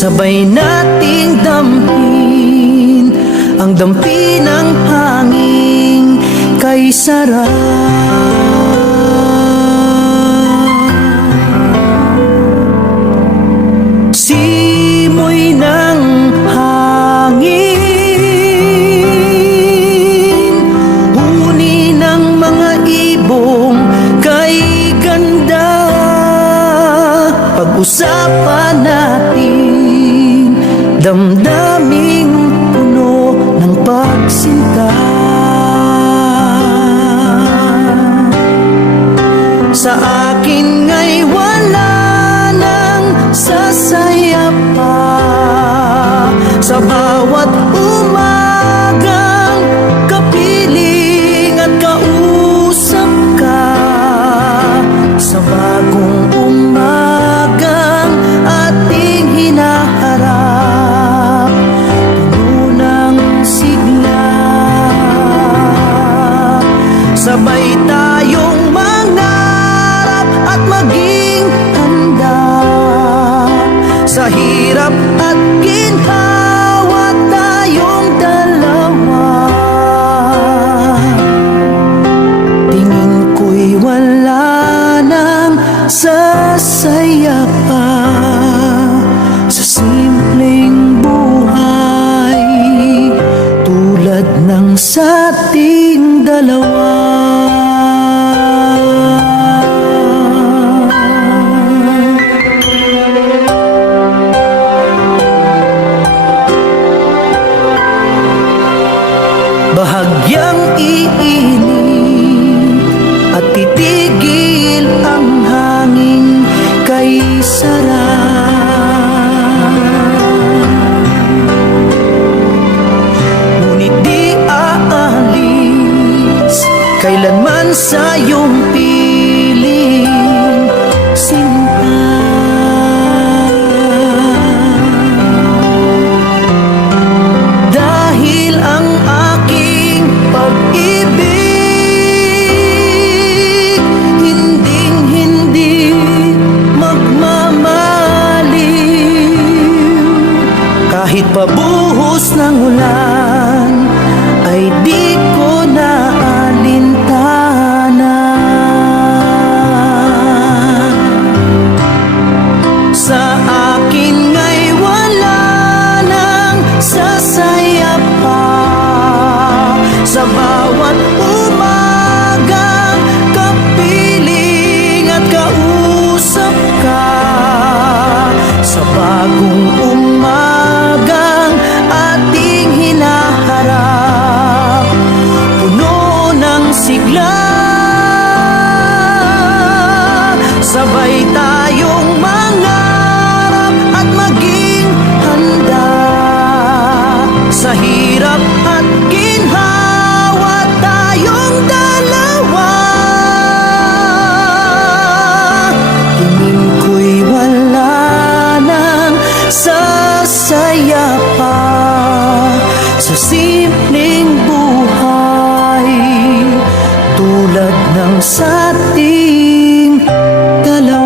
Sabay nating damhin ang dampi ng hangin kay sarap. Simoy ng hangin, huni ng mga ibong kay ganda. Pag-usapan natin damdaming puno ng pagsinta. Sa akin nga'y wala nang sasaya pa. Sa bawat umagang kapiling at kausap ka. Sa bagong umagang ating hinaharap, puno ng sigla. Sabay tayong mangarap at maging handa. Sa hirap at ginhawa tayong dalawa. Tingin ko'y wala nang sasaya pa sa simpleng buhay tulad ng sa ating dalawa. Bahagyang iinit at titigil ang hangin kay sarap. Ngunit di aalis kailanman sa iyong piling, sinta. Dahil ang aking pag-ibig hinding-hindi magmamaliw. Kahit pabuhos ng ulan ay di ko naalintana. Sa akin nga'y wala nang sasaya pa. Sa bawat umagang kapiling at kausap ka. Sa bagong umagang ating hinaharap, puno ng sigla. Sabay tayong mangarap at maging handa. Sa hirap at ginhawa tayong dalawa. Tingin ko'y wala nang sasaya pa sa simpleng buhay tulad ng sa ating dalawa.